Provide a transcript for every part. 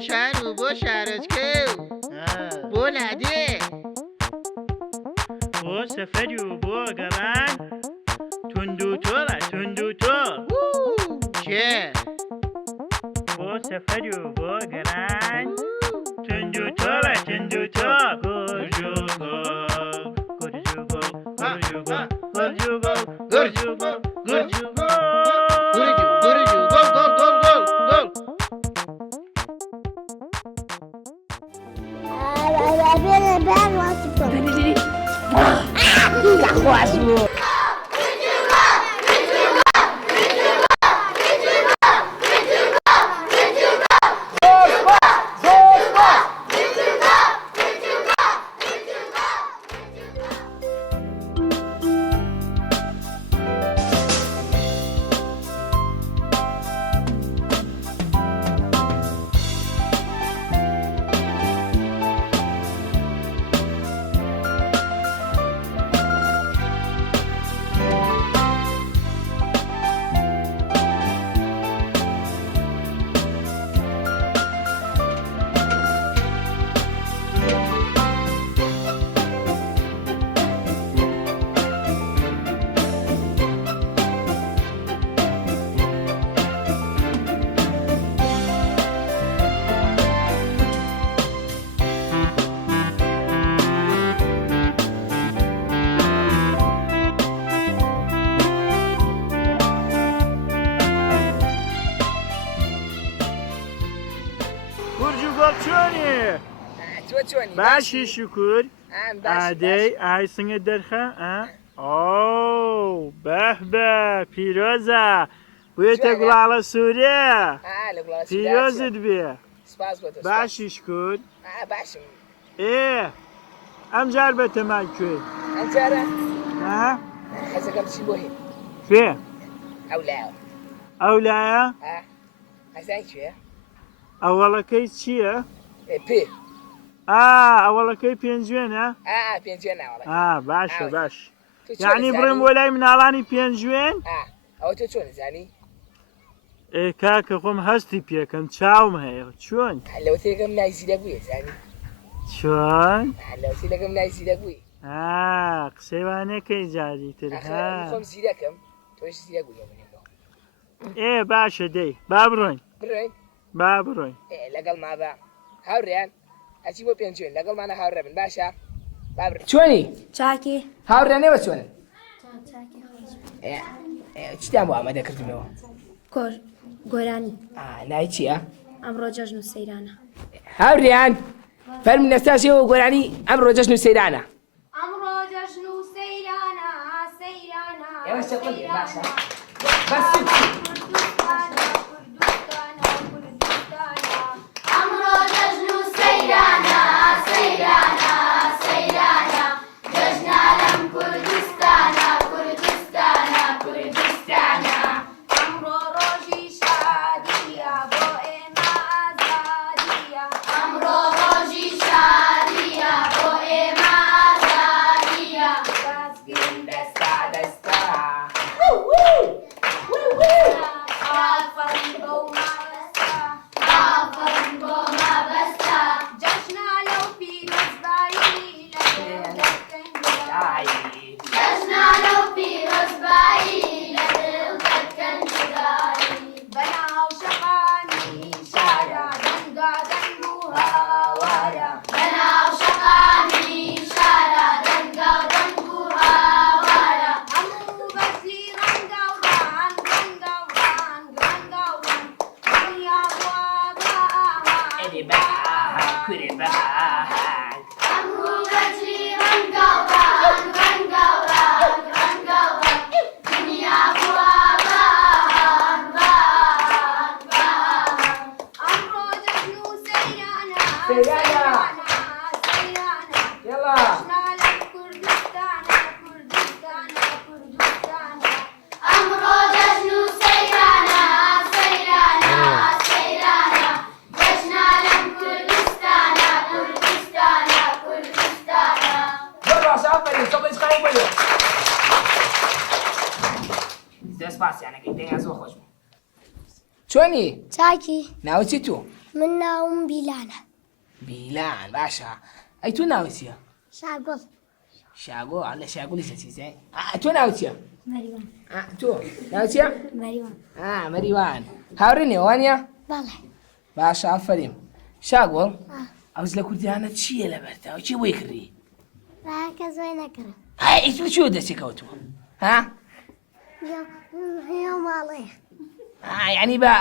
روشن و بۆ شارۆچکە بۆ لادێ بۆ سەفەری و بۆ گەڕان تونند و تۆڵە تونند و تۆڵ چێ بۆ سەفەری و بۆ گەڕان تونند و تۆڵە تونند و تۆڵ گورج و گۆڵ گورج و گۆڵ گورج و گۆڵ گورج و گۆڵ گورج و گۆڵ گورج و گۆڵ گورج و گۆڵ گۆڵ گۆڵ گۆڵ گۆڵ چۆنی؟ باشی شکر ئادەی ئایسنگە دەرخە ئەو بەه بە پیرۆزە بوێتە گوڵاڵە سوورێ پیرۆزت بێ باشی شکر ئێ ئەم جار بە تەمان کوێ کوێ ئەو لایە ئەوەڵەکەی چییە؟ ئەوەڵەکەی پێنجوێنە؟ باشە باش یعنی بڕێم بۆ لای مناڵانی پێنجوێن؟ ئەوە تۆ چۆن زانی؟ کاکە خۆم هەستی پێکەم چاوم هەیە چۆن؟ لەوتێکم نایزیرە بوویە زانی؟ چۆن؟ لەوتێکم نایزیرە بووی قسەی وانەکەی جاری تر خۆم زیرەکەم تۆش زیرە بوویە باشە دەی با بڕۆین بڕۆین با بڕۆین لەگەڵ ما بە هاوڕێیان ئەچی بۆ پێنجوێن لەگەڵمانە هاوڕێ بن باشە چۆنی؟ چاکی هاوڕێنەوە چۆنن؟ چیتان بۆ ئامادە کردنەوە؟ گۆرانی نای چییە؟ ئەمڕۆ جەژن و سەیرانە هاوڕێیان فەرمی نەستاشیەوە گۆرانی ئەمڕۆ جەژن و سەیرانە ئەمڕۆ جەژن و سەیرانە سەیرانە ئێوە شەقڵی باشە بەس چۆنی؟ چاکی ناوچی تو؟ من ناوم بيلانا بیلان باشە ئەی تۆ ناوت چییە؟ شاقل شاگۆ لە شاگولی چیزای تۆ ناوت چییە؟ مريوان تۆ ناوت چییە؟ مريوان مەریوان هاوڕێ نێوانە؟ بالله باشە ئافریم شاگۆڵ ئەوز لە کوردیانە چییە لە بەرتاوە چی بۆی کڕی؟ راك زوينة كرم ئیتر چۆ دەچی کەوتووە ها؟ يوم عليه یعنی بە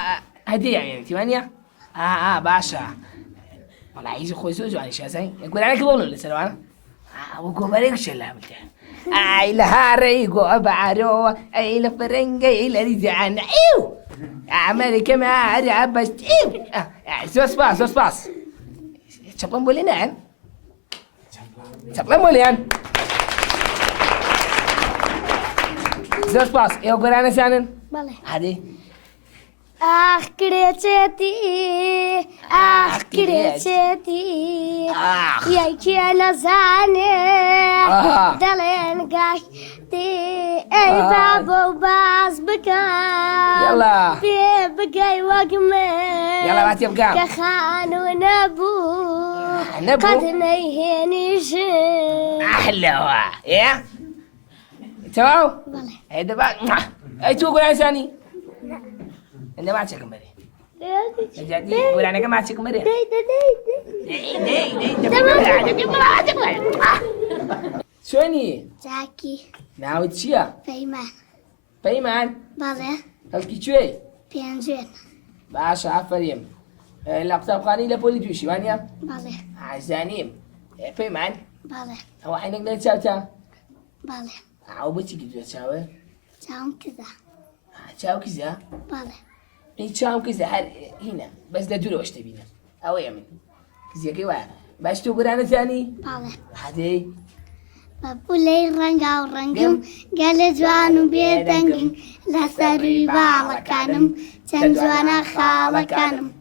هەدیە وانە؟ باشە وەڵا هیچ خۆی زۆر جوانی شازای گۆرانێکی بۆڵ لەسەروانە؟ بۆ گۆبەرێک شە لا بدە ئای لە هاڕێی گۆبارۆ ئەی لە فەرەنگەی لە ریزانە ئەمریکەمە هەرە بەست زۆر سپاس زۆر سپاس چەپڵم بۆ لێنان؟ چەپڵم بۆ لێیان؟ زۆر سپاس ئێوە گۆرانەزانن؟ بالله هادێ كريتشتي كريتشتي يا كي انا زاني دلين قاعدتي اي بابا باز بكا يلا. بقاي وقمي يلا بات يبقى كخان ونبو نبو؟ قد نيهني شي أحلى يا تمام بالله هيدا بقى أي تو قول ثاني أنا ما أتشكم بري جدي قول أنا كم أتشكم بري شوني جاكي ناوي تشيا بيمان بيمان بالله هلكي شوي بينجين باشا عفريم لقطة خاني لبولي توشي وانيا بالله عزانيم بيمان بالله هو عينك لا تشاوتا بالله أو بتشي كده تشاوه جاهم كذا تشاو كذا بالله إيه تشاو كذا هنا بس لا دولة واش تبينا أو يمن كذا كيوا باش تقول أنا ثاني بالله هذه بابولي رنگا ورنگم گل جوانم بيدنگم لا سري بالكانم چن جوانا خالكانم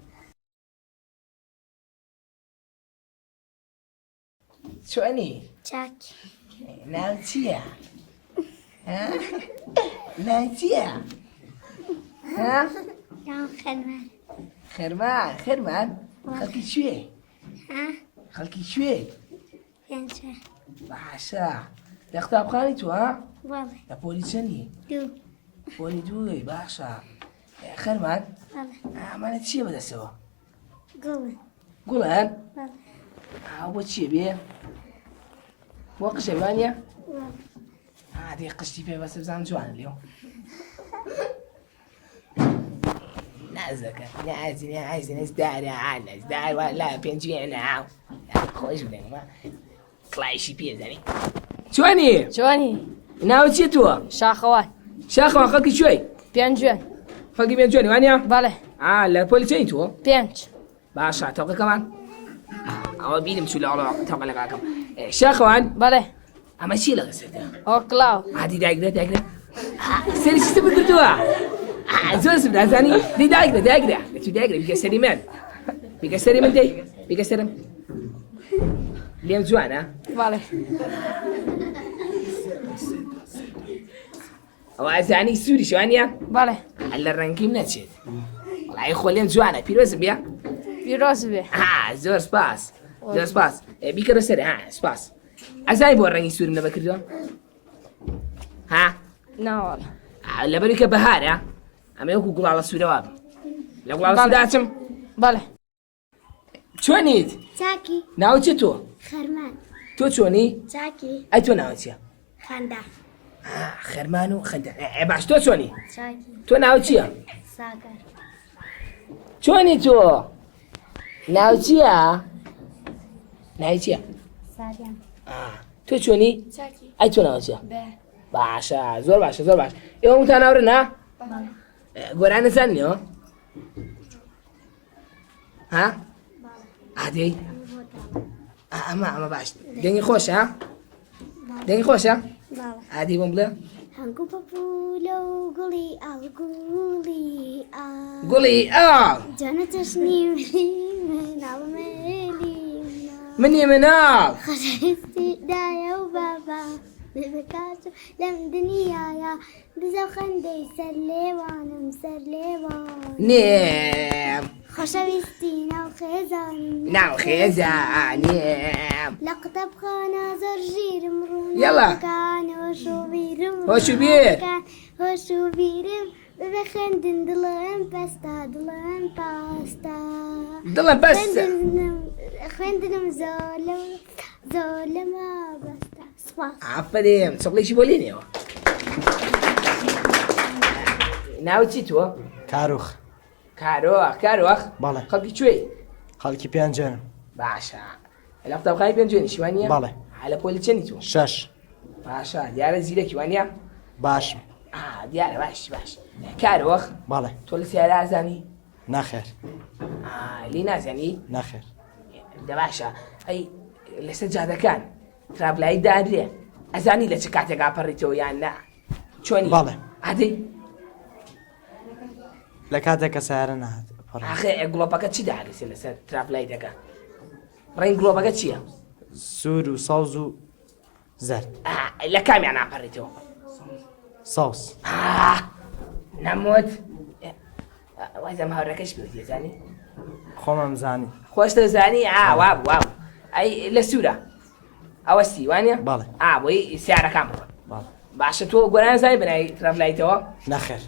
شو أني جاكي ناوتيا ها ناوتيا ها يا خنمان خرمان خلكي شوي ها خلكي شوي ينشا باشا لقطة خاني تو ها والله يا بوليسني دو بولي دوي باشا خرمان والله ما نتشي بدا سوا قوة قولان والله أبو تشي بيه وقش يابانيا والله هذه قشتي فيها بس بزعم جوان اليوم نازك عايز نزدار عنا ازدار ولا بينجينا خوش بدنا ما طلعي شي بيه زاني شواني شواني ناوتي تو شاخوان شاخ ما خلقي شوي بينجوان خلقي بين جوني وانيا بله لا بوليسين تو بينج باشا توقع كمان أو بيني مسؤول على توقع لك كم شاخوان بله أما شي لا غسده هو كلاو هذه دايقة سيري شو تبي كردوها زوز بدا ثاني دي دايقة شو دايقة بيكسري من بيكسري من دي بيكسري اليوم زوانا بله أو أزاني سوري شو أنيا بله على الرنكيم نتشد والله يخو اليوم زوانا بيروز بيا بيروز به زور سباس زور سباس بيكرو سري سباس أزاي بورني سوري من بكردو ها لا والله لبريك بهارة أما يوكو قول على السوداء لا قول على السوداء بله شونيت جاكي ناوتي تو خرمان شوني جاكي أي تو ناوتي خندا خرمانو خندا باش تو شوني جاكي تو ناوتي ساكر شوني تو ناوتي ساريان تو شوني جاكي أي تو ناوتي به باشا زور باشا يوم تناورنا بالله قرآن ثاني ها عادي أما باش دني خوش ها دني خوش ها بالله عادي بومبلا هنقو بابولو قولي قولي قولي جانا تشني من عمالي مني منال خرجتي دايا وبابا بذكاتو لم دنيايا بزو خندي سرليوان مسرليوان نعم خۆشەویستی ناو خێزانم ناو خێزانێم لە قوتابخانە زۆر ژیرم یەڵا. ڕوونەکان هۆش و بیرم هۆش و بیر. هۆش و بیرم ببێ خوێندن دڵم پەستا دڵم پاستا دڵم بەستە خوێندنم زۆر لەمە بەستە سوپاس ئافرێم چڵێکی بۆ لێنێەوە ناوچی تۆ کاروخ کارۆخ بەڵێ. خەڵکی کوێی خەڵکی پێنجێنم باشە لە قوتابخانەی پێنجێنی شیوانە بەڵێ. لە پۆلی چەندی تۆ 6 باشە دیارە زیرەکی وانە باشم دیارە باش کارۆخ بەڵێ تۆ لە سیارە ئازانی نەخێر لی نازانی نەخێر دە باشە ئەی لەسەر جادەکان ترابلایی دادرێ ئەزانی لە چ کاتێکا پەڕیتەوە یان نا چۆنی بەڵێ. ئادەی لە کاتێکە سیارە نەهات ئاخێ گڵۆپەکە چی داریسێ لەسەر ترابلای دەکە ڕێنگ گڵۆپەکە چییە سوور و ساوز و زەرد لە کامیان ناپەڕیتەوە ساوس نەموت وازم هاوڕەکەش بێ زانی خۆمەم زانی خۆشتە زانی واو ئەی لە سوورە ئەوە سیوانە بەڵێ. بۆی سیارەکان بڕۆ بەڵێ. باشە تۆ گۆران زای بنای ترابلایتەوە نەخێر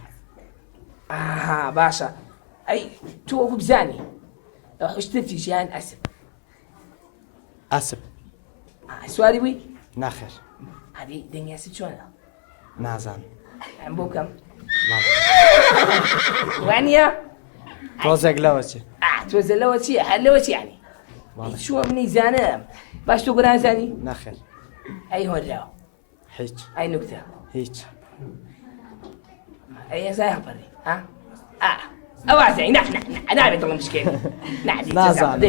باشە ئەی تۆ وەکو بزانی شتێکی ژیان ئەسب سواری بووی نەخێر هەدی دەنگیاسی چۆنە نازان ئەم بۆ بکەم وانە تۆزێک لەوە چێ تۆزە لەوە چیە هەر لەوە چیانی چوە منی زانم باش تۆ گۆران زانی نەخێر ئەی هۆراوە هیچ ئەی نوکتە هیچ ئەی ئێزای هەپەڕی ئەوازای نابێت دڵم بشکێنی نازانم.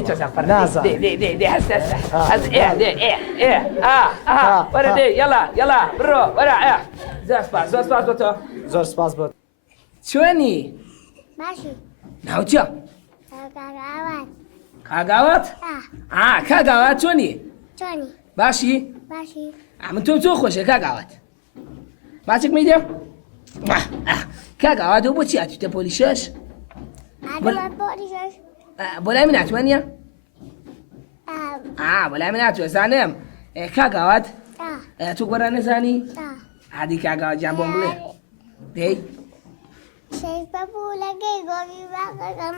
وەرە دێ یەڵا بڕۆ وەرە زۆر سپاس بۆ تۆ زۆر سپاس بۆ چۆنی باشی ناوچە کاگاوان کاگاوات کاگاوات چۆنی چۆنی باشی باشی من تۆ خۆشە کاگاوات ماچێک میدێ کاگاوات و بۆچی هاتوتە پۆلی شەش ئادەڵە بۆریشش بۆ لای من هاتووانە بۆ لای من هاتووە زانم کاگاوات تو گۆران نەزانی عادی کاگاوات جان بۆم بڵێ دەی شەیف بەبوولەکەی گۆبی باقەکەم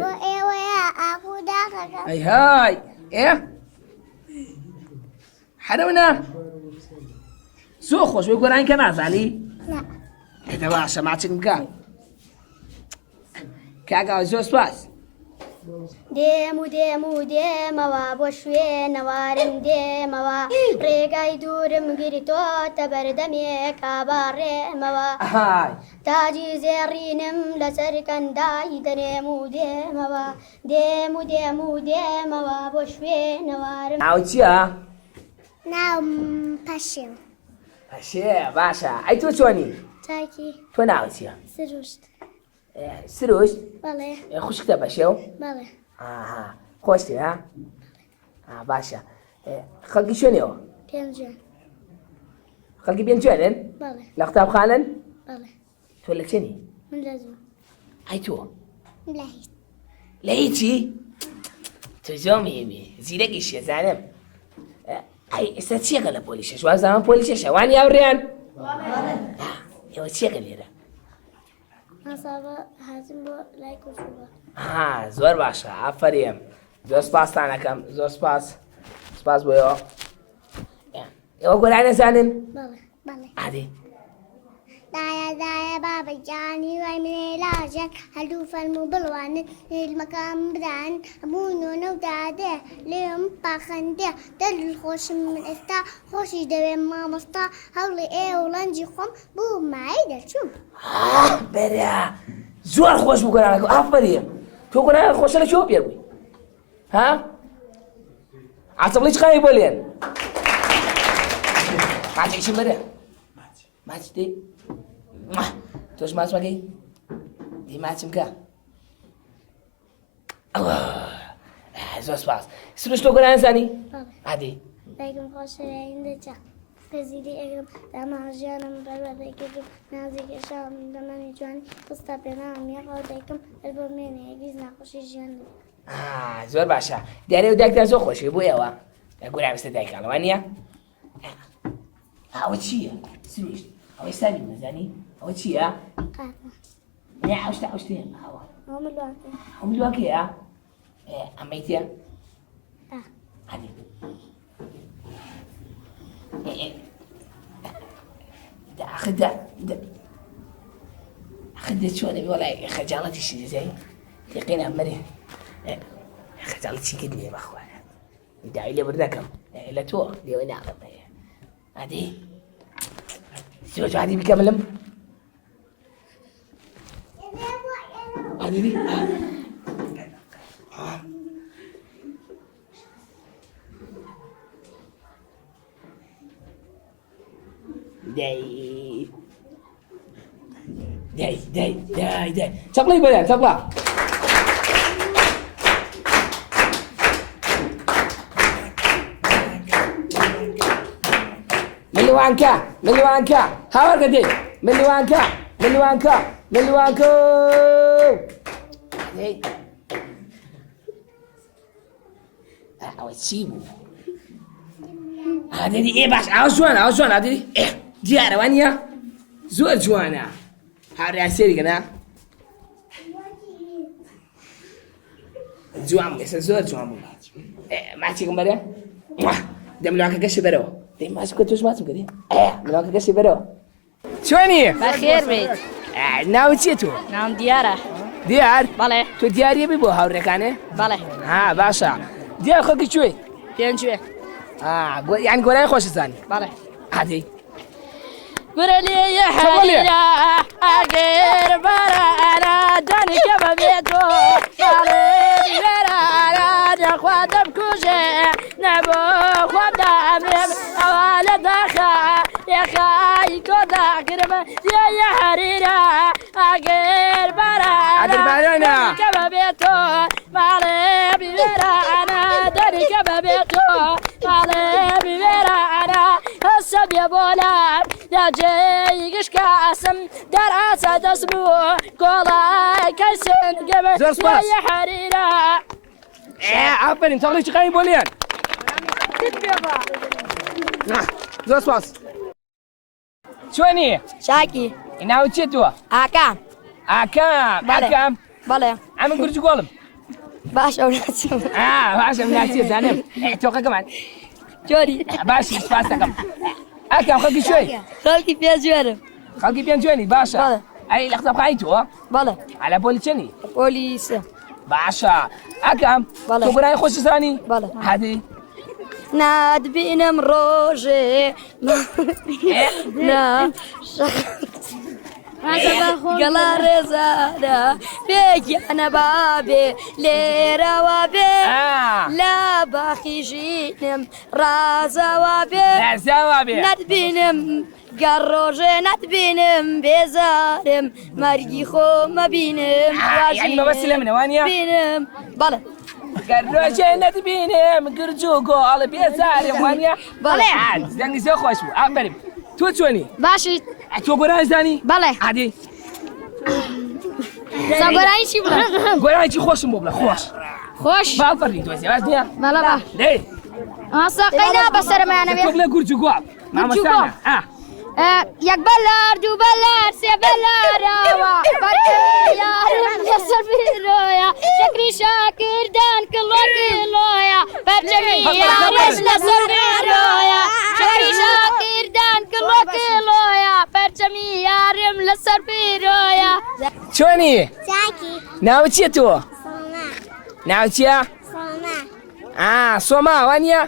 بۆ ئێوەیە ئاخو داخەکەم ئەی های حرەونە زۆر خۆش بۆی گۆران کە نازانی ئێدە باشە ماچک بکە کاگاوات زۆر سپاس دێمەوە بۆ شوێنەوارم دێمەوە ڕێگای دوورم گریتۆتە بەردەمێک ئاباڕێمەوە تاجی زێڕینم لەسەر کەندای دەنێم و دێمەوە بۆ شوێنەوارم ناو چییە؟ ناوم پەشێ پەشێ باشە ئەی تۆ چۆنی؟ چاکی تۆ ناو چییە؟ سروشت سروشت؟ بەڵێ خوشکتە بەشێو؟ بەڵێ خۆشتی ها؟ باشە خەڵکی شوێنێەوە؟ پێنجێن خەڵکی پێنجێنن؟ بەڵێ لە قوتابخانەن؟ بەڵێ تۆ لە چێنی؟ من لە زوو ئەی تۆ؟ لە هیچ لە هیچی؟ تۆ زۆر میێمی زیرەکی شێزانم ئەی ئێستا چیەکە لە پۆلی شەش وازانم پۆلی شەشە وانی هاوڕێیان؟ ئێوە چیەکە لێرە؟ ئاسابە هاتم بۆ لای کوچووە زۆر باشە ئافەرێم زۆر سپاستان ئەەکەم زۆر سپاس بۆیەوە ئێوە گۆران نەزانن؟ بەڵێ عادی دایە بابەجانی وای منێ لاژێک هەلوو فەرموو بڵوانن هێلمەکان بدان هەموو نۆنە و دادێ لێم پاخەندێ دەل خۆشم من ئێستا خۆشی دەوێم مامۆستا هەوڵی ئێوە لەنجی خۆم بوو مای دەچوم بەرە زۆر خۆش بوو گۆرانەکە ئافەرێم تۆ گۆرانە خۆشە لە چۆ پێر بووی عەسەبڵی چقاوی بۆ لێن ماچێکشم بەرە ماچ دێ تۆش ماچ مەکەی دی ماچم کە زۆر سپاس سروش تۆ گۆران زانی؟ عادی دایکم خۆشەوێن دەچە پذیری اگرم دم جانم برای کردم نزدیک شام دمانی جوانی قصه بینم یا قاعدکم البومینه اگریز نخوشی جان. زۆر باشە دیارێ و دایکدا زۆر خۆشی بۆ ئێوە گورا بستە دایکانەوە نییە ئەوە چییە سویشت ئەوەی ساوی نەزانی ئەوە چییە نه ئەوشتا ئەوشتێن ئەوە ئەو ملوانکەیە ئەمەی تێ هەنی خدە چۆنە وەڵای خەجاڵەتیشی دەزای تێقینە مەرێ خەجاڵەتی کرد نییە بەخوایە داوای لێ بردەکەم لە تۆ لێوەی ناڵم ئادی زۆر جوانی بکەم لەم ئادی دای چەقڵی بەرێن چەقڵە ملوانکە هاوارگە دێ ملوانکە ئەوە چی بوو ئادەری ئێ باش ئەوە جوان ئادەری دیارەوە نییە زۆر جوانە هاوڕیان سێریگەنا جوان بوو ئێستا زۆر جوان بوو ماچێکم بەرێ دە ملوانکە گەشت بەرەوە دەی ماچ کە تۆش ماچم کردی ملوانکە گەشتی بەرەوە چۆنی بەخێر بێت ناوت چیە تۆ ناوم دیارە دیار بەڵێ تۆ دیاریە بی بۆ هاوڕێکانێ بەڵێ باشە دیار خەڵکی کوێی پێنجوێ یانی گۆرانی خۆشتزانی بەڵێ هادی گورە لێیە حەیرە ئەگەر بەرەنە دەنیکە بەبێتۆ بەڵێ وێرانە دەخوا دەمکوژێ نەبۆ خۆ دەمرم ئەوە لە داخە یەخای تۆ داگرم لێیە حەریرە ئەگەر بەرەنە دەنیکە بەبێتۆ بەڵێ وێرانە دەنیکە بەبێتۆ بەڵێ وێرانە هەسە بێ بۆلام دەجێی گشکاسم دەرعاسە دەست بوو گۆڵای کەسن گەمە لێیە حەریرە ئافرین چاقڵی چقایی بۆ لێن زۆر سپاس چۆنی شاکی ناوت چیە تۆ ئاکام ئاکام بەڵێ ئەمە گورج گۆڵم باش ئەو ناچم باشە ناچیە زانم تۆقەکەمان جۆری باشی سپاس دەکەم ئاکام خەڵکی شوێی خەڵکی پێجوێرم خەڵکی پێنج جوێنی باشە ئەی لە قسەبخانی تۆ بەڵێ ئالە پۆلی چەنی پۆلیسە باشە ئاکام تۆ گۆرانی خۆشتزانی بەڵێ هادی نادبینم ڕۆژێ گەڵا ڕێزانە پێگیانە بابێ لێرەوە بێ لە باخی ژینم ڕازەوە بێ نەتبینم گەڕ ڕۆژێ نەتبینم بێزارم مەرگی خۆ مەبینم مەبەستی لە منەوانە بینم بەڵێ گەڕۆژێ نەتبینم گرج و گۆڵ بێزارم وانە بەڵێ زەنگی زۆر خۆش بوو ئافرین تۆ چۆنی باشیت تۆ گۆرانی زانی بەڵێ عادی زەگۆرانی چی بڵێ گۆرانی چی خۆشم بۆ بڵێ خۆش باڵفەرنی تۆ سێواز نییە بەڵێ با دەی ساقەینا بەسەرمانە بێ تۆ بڵێ گورج و گۆڵ مامۆستانە یەک بەلار دوو بەلار سێ بەلارەوە بەرکەیارم لەسەر بیرۆیە شەکری شاکردان کڵۆ کڵۆیە بەرچەمی یارم لەسەر بیرۆیە شەکری شاکردان کڵۆ کڵۆیە بەرچەمی یارم لەسەر بیرۆیە چۆنی چاکی ناو چیە تۆ سۆما ناو چیە سۆما سۆما وانە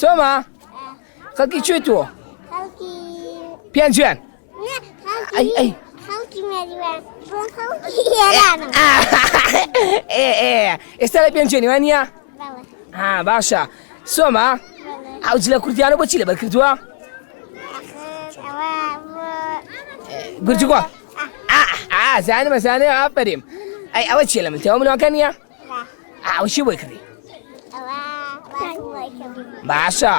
سۆما خەڵکی کوێی تۆ خەڵکی پێنج جوێن خەڵکی مەریوان بۆ خەڵکی هێرانم ئێستا لە پێنج جوێنی وانە بەڵێ باشە سۆما ئەو جلە کوردیانە بۆچی لەبەر کردووە گورج و گۆڵ زانمە زانێ ئافرین ئەوە چیە لە من تێوە منەوەکە نییە ئەو چی بۆی کردی ئەوە باشە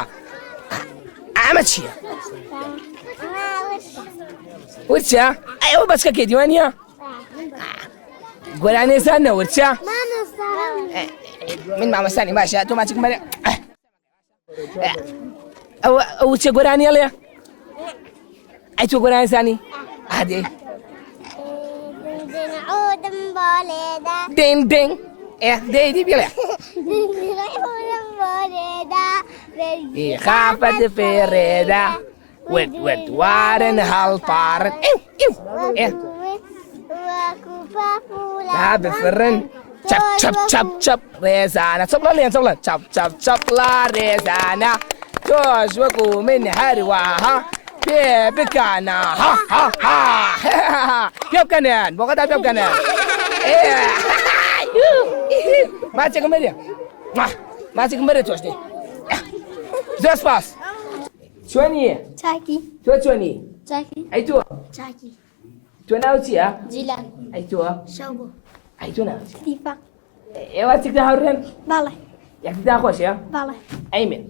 ئەمە چییە ورچە ئەوە بەچکەکەی دیوانە گۆرانێ زانە ورچە من مامەستانی باشە تۆ ماچێکم بەرێ ئەوە ورچە گۆرانیەڵێ ئەی تۆ گۆرانی زانی ئادێ دێن دێن دێدی بڵێ خافەت فێڕێدا ورد وارن هەڵپارن بفرن چەپ چەپ چەپ چەپ ڕێزانە چەپ لە لێن چەڵە چەپ چەپ چەپ لا ڕێزانە تۆش وەکو من هەروەها پێ بکانە پێ بکەنێن بۆقەدا پێ بکەنێن ماچێکم بەرێ ماچێکم بەرێ تۆش دێ زۆر سپاس چۆنیە چاکی تۆ چۆنی چاکی ئەی تۆ چاکی تۆ ناو چییە جیلان ئەی تۆ شەوبۆ ئەی تۆ ناو دیفا ئێوە چێکدا هەوڕێن باڵێ یەکتدا خۆشە باڵێ ئەی من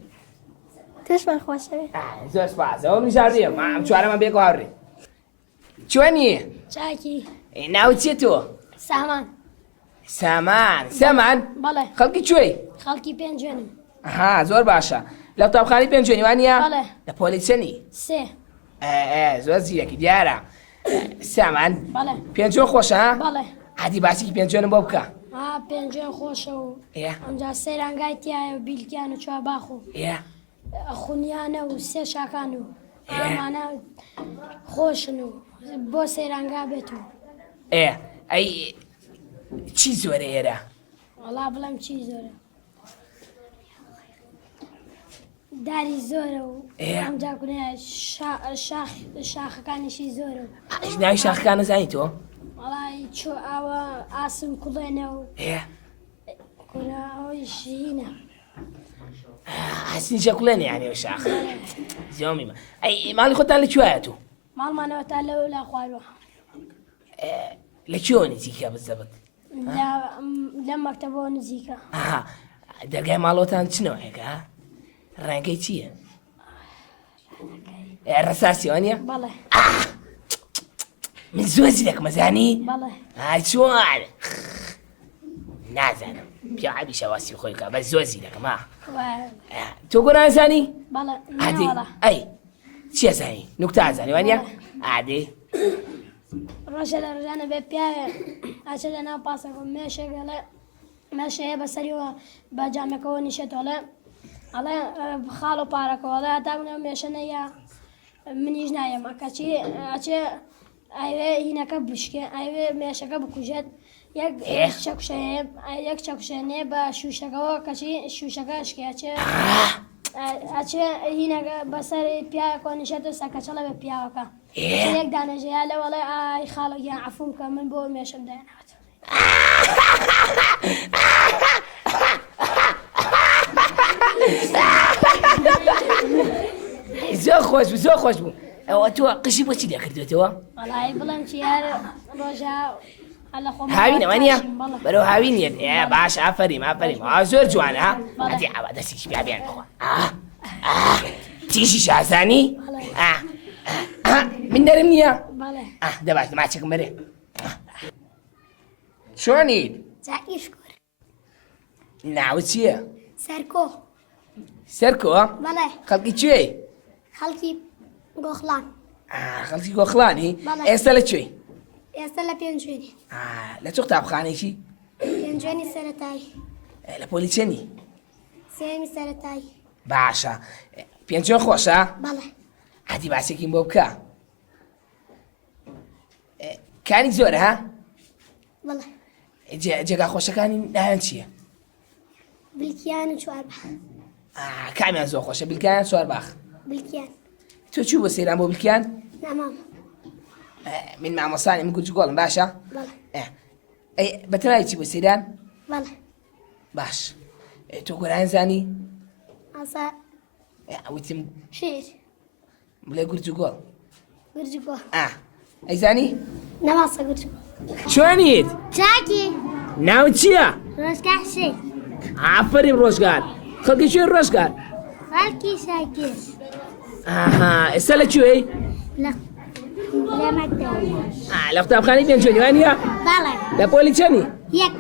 توشمان خۆشەوێ زۆر سپاس ئەوە من ژاردیە ئەم چوارەمە بێکەوە هەوڕێ چۆنیە چاکی ناو چیە تۆ سامان سامان بەڵێ خەڵکی کوێی خەڵکی پێنجێنم زۆر باشە لە قوتابخانەی پێنجێنی وانە بەڵێ لە پۆلیسەنی سێ زۆر زیرەکی دیارە سامان بەڵێ پێنجۆ خۆشە بەڵێ عادی باسێکی پێنجێنم بۆ بکە پێنجێن خۆشە و ئەمجا سەیرانگای تایە و بیلکیان و چوارباخ و خونیانە و سێ شاکان و ئەمانە خۆشن و بۆ سەیرانگا بێت و ئەی چی زۆرە ئێرە وەڵا بڵێم چی زۆرە داری زۆرە و ئەمجا کوێ شاخەکانیشی زۆرە و ناوی شاخەکان نەزانی تۆ وەڵی چۆ ئەوە ئاسم کوڵێنە و ئەوەی ژینە حسنی شەکوڵێنە یانێ شاخ زۆمیمە ئەی ماڵی خۆتان لەکوێیە تو ماڵمانەوە تا لەو لا خوارەوە لەکوێوە نزیکە بزەبت لە مەکتەبەوە نزیکە دەرگای ماڵۆتان چنەوەیەکە ڕێنگەی چییە ڕساسیەوە نیە بەڵێ من زۆر زیرەکمە زانی بەڵێ چۆن نازانم پیاوی شەواسی خۆی بکە بە زۆر زیرەکەمە تۆ گۆران زانی بەڵێ عادی ئەی چیە زانی نوکتە زانی وانە عادی ڕۆژە لە ڕژانە بێ پیاوێ ئاچە لە ناو پاسەکە مێشێگەڵێ مێشەیە بەسەریەوە بە جامەکەەوە نیشێتۆڵێ ئەڵێ خاڵ و پارەکەوەڵێ هەتاگونە مێشەنەیە منیش نایەمە کەچی ئەچێ ئەوێ هینەکە بشکێ ئەوێ مێشەکە بکوژێت یەک چەکشێنێ بە شوشەکەەوە کەچی شوشەکە شکێچێ ئەچێ هینەکە بەسەر پیاوەکە نیشێت و سەکەچەڵە بە پیاوەکە یەک دانەژەیە لە وەڵێ ئای خاڵەگیان عەفوم کە من بۆ مێشەم داێنەوەت زۆر خۆش بوو زۆر خۆش بوو ئەوە تۆ قشی بۆچی دەکردێتەوە وەڵای بڵێم چیار ڕۆژە هاوینەوە نییە بەرەو هاوینیت باش ئافریم زۆر جوانە ئەدی ئەوە دەستێکی پیابیان بخۆ تیژی شازانی من دەرم نییە دەبات ماچێکم بەرێ چۆنیت چاکیشکۆر ناوت چییە سەرکۆ سەرکۆ بەڵێ خەڵکی کوێی خەڵکی گۆخڵان خەڵکی گۆخڵانی ئێستا لەکوێی ئێستا لە پێنجێنی لە چ قوتابخانەیەکی پێنجێنی سەرەتایی لە پۆلیسێنی سێمی سەرەتایی باشە پێنجۆن خۆشە بەڵێ عادی باسێکیم بۆ بکە کانی زۆرە ها بەڵێ جێگا خۆشەکانی دایان چییە بلکیان و چوارباخ کامیان زۆر خۆشە بلکیان چوارباخ بلکیان تۆ چوو بۆ سەیران بۆ بلکیان نامام من مامۆستانی من گوجگۆڵم باشە بەڵێ بەتەوای چی بۆ سەیران بەڵێ باش تۆ گۆران زانی ئاسا وتم شێر بڵێ گورجگۆڵ گورجگۆ ئەیزانی نەماسە گورجگۆ چۆنیت چاکی ناو چییە ڕۆژگار شێر ئافریم ڕۆژگار خەڵکی کوێی ڕۆژگار خەڵکی شاکێش ئاها ئێستا لەکوێی؟ لە مەکتەب. لە قوتابخانەی پێنجۆنی وانە؟ بەڵێ. لە پۆلی چەندی؟ یەک.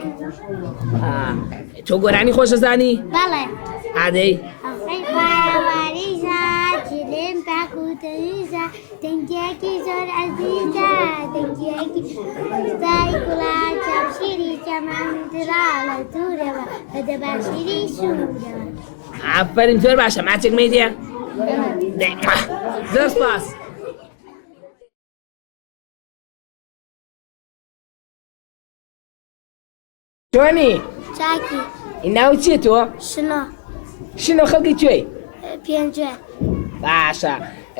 تۆ گۆرانی خۆش دەزانی؟ بەڵێ. عادەی؟ ئەخەی خواوەریزە جلێم پاک و تەمیزە دەنگێکی زۆر عەزیزە دەنگێکی ڕستای گوڵا چاوشیری چەمان درا لە دوورەوە بەدە باشیری شوورەوە. ئافرین زۆر باشە ماچێک مەیدێ؟ زۆر سپاس. چۆنی؟ چاکی. ناو چیە تۆ؟ شنۆ. شنۆ خەڵکی کوێی؟ پێنجێ. باشە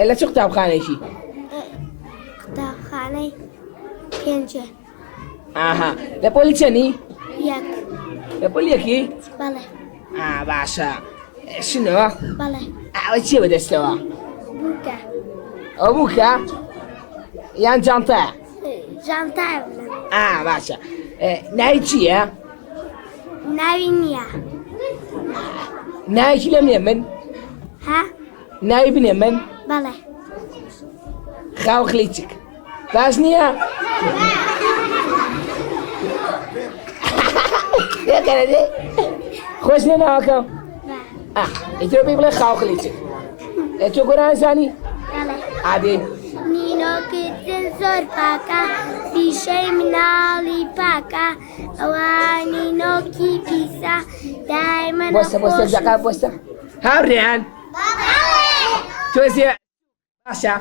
لە چ قوتابخانەیەکی؟ قوتابخانەی پێنجێ. ئاها لە پۆلی چەندی؟ یەک. لە پۆلی یەکی؟ بەڵێ. باشە شنۆ؟ بەڵێ. ئەوە چییە بەدەستەوە؟ بووکە. ئەو بووکە؟ یان جانتایە؟ ژانتای بڵێن. باشە ناوی چییە؟ ناوی نییە. ناوێکی لە بنێ من؟ ها؟ ناوی بنێ من؟ بەڵێ. خاو خلیچک باش نییە؟ خۆش نییە ناوەکەم؟ ئیتر پێی بڵێ خاو خلیچک. تۆ گۆران زانی؟ بەڵێ. عادێ؟ نینۆکردن زۆر پاکە پیشەی مناڵی پاکە ئەوانی نۆکی پیسە دایمە بۆستە بۆستە دەقا بۆستە هاوڕێیان تۆزیێ باشە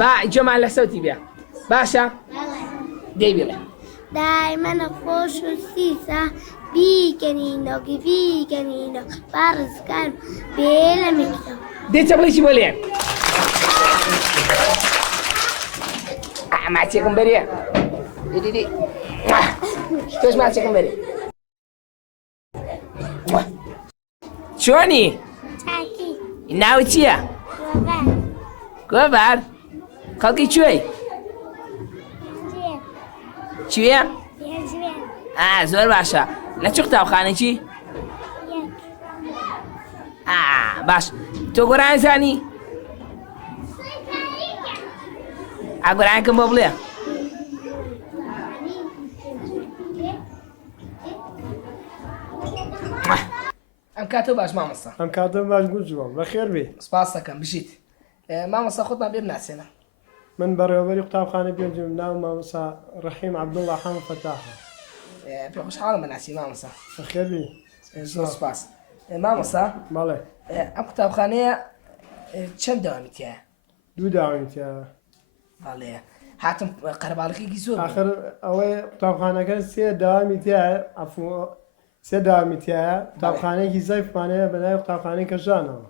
با جۆمان لە سەوتی بێ باشە دەی بڵێ دایمە نەخۆش و سیسە بیکەنینۆکی بیکەنینۆ بارزکار بێ لە مێکتەوە. دێتە بڵێکی بۆ لێن ماچێکم بەرێ دیدی تۆش ماچێکم بەرێ چۆنی؟ چاکی. ناو چییە؟ گۆڤار خەڵکی کوێی؟ کوێ؟ زۆر باشە لە چ قوتابخانەیەکی؟ باش تۆ گۆران زانی؟ گۆرانێکم بۆ بڵێ ئەم کاتۆ باش مامۆستا ئەم کاتە باش گوجووە بەخێر بێ. سپاس دەکەم بژیت مامۆستا خۆتمان پێ بناسێنە. من بەڕێوەبەری قوتابخانەی پێنجم ناو مامۆستا ڕەحیم عەبدوڵڵا حەمد فەتاحە. پێ خۆشحاڵم بەناسی مامۆستا. بەخێر بێ. زۆر سپاس. مامۆستا بەڵێ ئەم قوتابخانەیە چەند دەوامی تایە؟ 2 داوامی تایە. بەڵێ هاتم قەرەباڵغێکی زۆر آخر ئەوەی قوتابخانەکە 3 داوامی تایە 3 داوامی تایە قوتابخانەیەکی زەیفمانەیە بەلای قوتابخانەی کەژانەوە.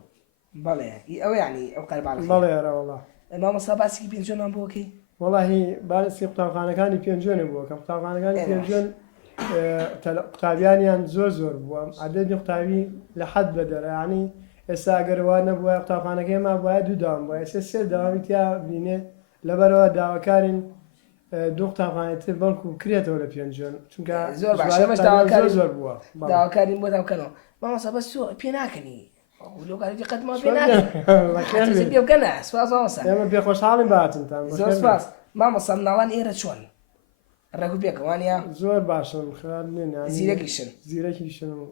بەڵێ ئەوە یعنی ئەو قەرەباڵغ بەڵێ ئەرەوەڵا مامۆستا باسێکی پێنجۆمان بۆکەی؟ وەڵاهی باسی قوتابخانەکانی پێنجۆنە بووە کە قوتابخانەکانی پێنجۆن قوتابیانیان زۆر بووە عەدەدی قوتابی لە حەد بەدەرە یعنی ئێستا ئەگەر وا نەبووە قوتابخانەکەیمان باید 2 داوام بووە ئێستا 3 داوامی تیا بینێ لەبەرەوە داواکارین 2 قوتابخانەتر بەڵکو کرێتەوە لە پێنجۆن چونکە زۆر باش داواکاری زۆر بووە داواکارین بۆ دامکەنەوە مامۆستا بەس تۆ پێ ناکەنی لۆکاڵیتی قەتمان پێ ناکەن پێ بکەنە سپاس مامۆستا ئێمە پێ خۆشحاڵین باتنتان زۆر سپاس مامۆستا مناڵان ئێرە چۆن ڕێک و پێکەوانە زۆر باشن خراب نین زیرەکیشن زیرەکیشن و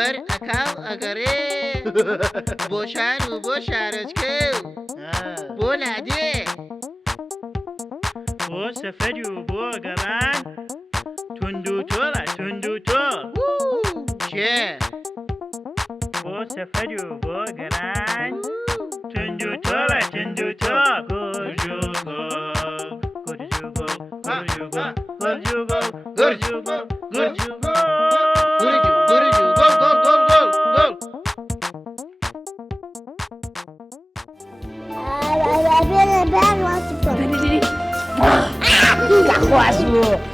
ئەفەر ئەکاو ئەگەڕێ بۆ شار و بۆ شارەچکەو بۆ لادێ بۆ سەفەری و بۆ گەڕان تونند و تۆڵە تونند و تۆڵ چێ بۆ سەفەری و بۆ گەڕان تونند و تۆڵە تونند و تۆڵ گورج و گۆڵ گورج و گۆڵ گورج و گۆڵ گورج و گۆڵ گورج و گۆڵ گورج و گۆڵ گورج و گورج و گۆڵ گۆڵ گۆڵ گۆڵ گۆڵ بێنە بێن واسی کۆ خواست بوو